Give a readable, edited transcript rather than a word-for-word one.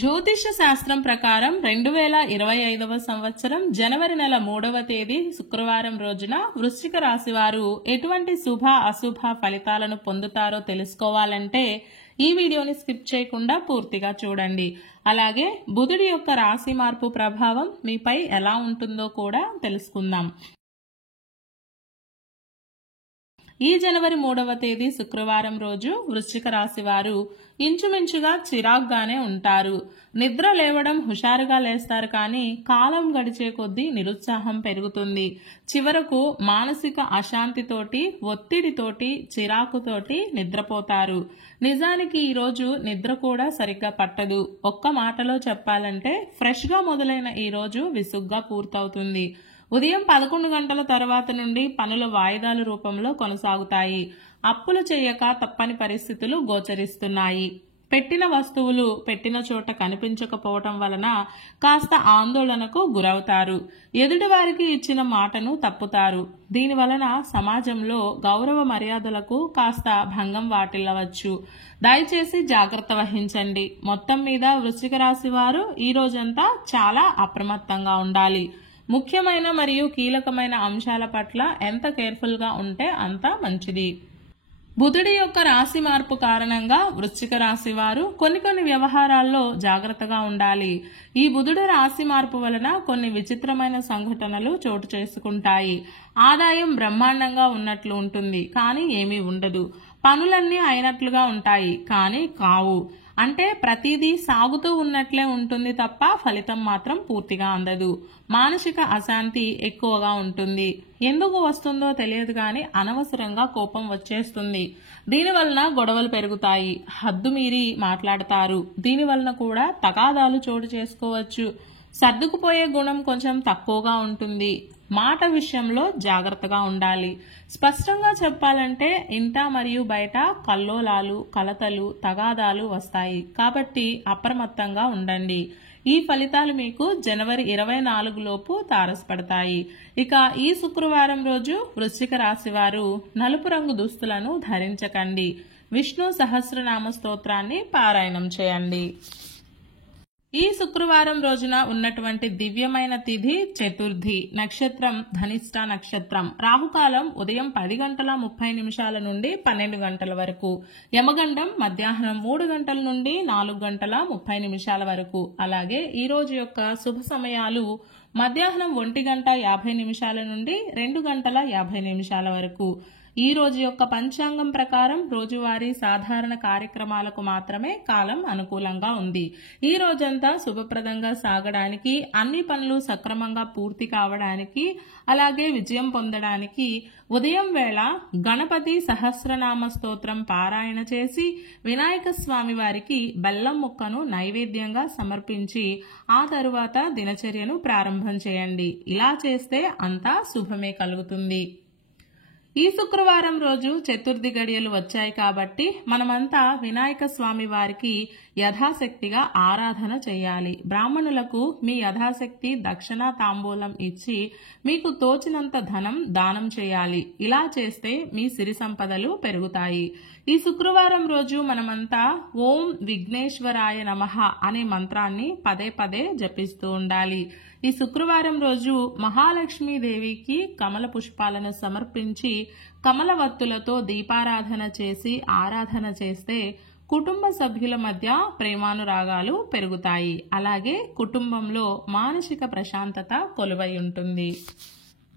జ్యోతిష శాస్త్రం ప్రకారం 2025వ సంవత్సరం జనవరి నెల 3వ తేదీ శుక్రవారం రోజున వృశ్చిక రాశి వారు ఎటువంటి శుభ అశుభ ఫలితాలను పొందుతారో తెలుసుకోవాలంటే ఈ వీడియోని స్కిప్ చేయకుండా పూర్తిగా చూడండి. అలాగే బుధుడి యొక్క రాశి మార్పు ప్రభావం మీపై ఎలా ఉంటుందో కూడా తెలుసుకుందాం. ఈ జనవరి 3వ తేదీ శుక్రవారం రోజు వృశ్చిక రాశి వారు ఇంచుమించుగా చిరాగ్గానే ఉంటారు. నిద్ర లేవడం హుషారుగా లేస్తారు, కానీ కాలం గడిచే కొద్దీ నిరుత్సాహం పెరుగుతుంది. చివరకు మానసిక అశాంతితోటి, ఒత్తిడితోటి, చిరాకుతోటి నిద్రపోతారు. నిజానికి ఈరోజు నిద్ర కూడా సరిగ్గా పట్టదు. ఒక్క మాటలో చెప్పాలంటే ఫ్రెష్గా మొదలైన ఈ రోజు విసుగ్గా పూర్తవుతుంది. ఉదయం 11 గంటల తర్వాత నుండి పనుల వాయిదాల రూపంలో కొనసాగుతాయి. అప్పులు చేయక తప్పని పరిస్థితులు గోచరిస్తున్నాయి. పెట్టిన వస్తువులు పెట్టిన చోట కనిపించకపోవటం వలన కాస్త ఆందోళనకు గురవుతారు. ఎదుటివారికి ఇచ్చిన మాటను తప్పుతారు. దీనివలన సమాజంలో గౌరవ మర్యాదలకు కాస్త భంగం వాటిల్లవచ్చు. దయచేసి జాగ్రత్త వహించండి. మొత్తం మీద వృశ్చిక రాశి వారు ఈ రోజంతా చాలా అప్రమత్తంగా ఉండాలి. ముఖ్యమైన మరియు కీలకమైన అంశాల పట్ల ఎంత కేర్ఫుల్గా ఉంటే అంత మంచిది. బుధుడి యొక్క రాశి మార్పు కారణంగా వృశ్చిక రాశి వారు కొన్ని వ్యవహారాల్లో జాగ్రత్తగా ఉండాలి. ఈ బుధుడి రాశి మార్పు వలన కొన్ని విచిత్రమైన సంఘటనలు చోటు చేసుకుంటాయి. ఆదాయం బ్రహ్మాండంగా ఉన్నట్లు ఉంటుంది, కానీ ఏమీ ఉండదు. పనులన్నీ అయినట్లుగా ఉంటాయి, కానీ కావు. అంటే ప్రతిదీ సాగుతూ ఉన్నట్లే ఉంటుంది తప్ప ఫలితం మాత్రం పూర్తిగా అందదు. మానసిక అశాంతి ఎక్కువగా ఉంటుంది. ఎందుకు వస్తుందో తెలియదు, కానీ అనవసరంగా కోపం వచ్చేస్తుంది. దీనివలన గొడవలు పెరుగుతాయి. హద్దు మీరి మాట్లాడతారు. దీనివలన కూడా తగాదాలు చోటు చేసుకోవచ్చు. సర్దుకుపోయే గుణం కొంచెం తక్కువగా ఉంటుంది. మాట విషయంలో జాగ్రత్తగా ఉండాలి. స్పష్టంగా చెప్పాలంటే ఇంట మరియు బయట కల్లోలాలు, కలతలు, తగాదాలు వస్తాయి. కాబట్టి అప్రమత్తంగా ఉండండి. ఈ ఫలితాలు మీకు జనవరి 24 లోపు తారసపడతాయి. ఇక ఈ శుక్రవారం రోజు వృశ్చిక రాశి వారు నలుపు రంగు దుస్తులను ధరించకండి. విష్ణు సహస్రనామ స్తోత్రాన్ని పారాయణం చేయండి. ఈ శుక్రవారం రోజున ఉన్నటువంటి దివ్యమైన తిథి చతుర్థి. నక్షత్రం ధనిష్ట నక్షత్రం. రాహుకాలం ఉదయం 10:30 నుండి 12 గంటల వరకు. యమగండం మధ్యాహ్నం 3 గంటల నుండి 4:30 వరకు. అలాగే ఈ రోజు యొక్క శుభ సమయాలు మధ్యాహ్నం 1:50 నుండి 2:50 వరకు. ఈ రోజు యొక్క పంచాంగం ప్రకారం రోజువారీ సాధారణ కార్యక్రమాలకు మాత్రమే కాలం అనుకూలంగా ఉంది. ఈ రోజంతా శుభప్రదంగా సాగడానికి, అన్ని పనులు సక్రమంగా పూర్తి కావడానికి, అలాగే విజయం పొందడానికి ఉదయం వేళ గణపతి సహస్రనామ స్తోత్రం పారాయణ చేసి వినాయక స్వామి వారికి బెల్లం ముక్కను నైవేద్యంగా సమర్పించి ఆ తరువాత దినచర్యను ప్రారంభం చేయండి. ఇలా చేస్తే అంతా శుభమే కలుగుతుంది. ఈ శుక్రవారం రోజు చతుర్థి గడియలు వచ్చాయి కాబట్టి మనమంతా వినాయక స్వామి వారికి యథాశక్తిగా ఆరాధన చేయాలి. బ్రాహ్మణులకు మీ యథాశక్తి దక్షిణ తాంబూలం ఇచ్చి మీకు తోచినంత ధనం దానం చేయాలి. ఇలా చేస్తే మీ సిరి సంపదలు పెరుగుతాయి. ఈ శుక్రవారం రోజు మనమంతా ఓం విఘ్నేశ్వరాయ నమః అనే మంత్రాన్ని పదే జపిస్తూ ఉండాలి. ఈ శుక్రవారం రోజు మహాలక్ష్మీదేవికి కమల పుష్పాలను సమర్పించి కమలవత్తులతో దీపారాధన చేసి ఆరాధన చేస్తే కుటుంబ సభ్యుల మధ్య ప్రేమానురాగాలు పెరుగుతాయి. అలాగే కుటుంబంలో మానసిక ప్రశాంతత కొలువై ఉంటుంది.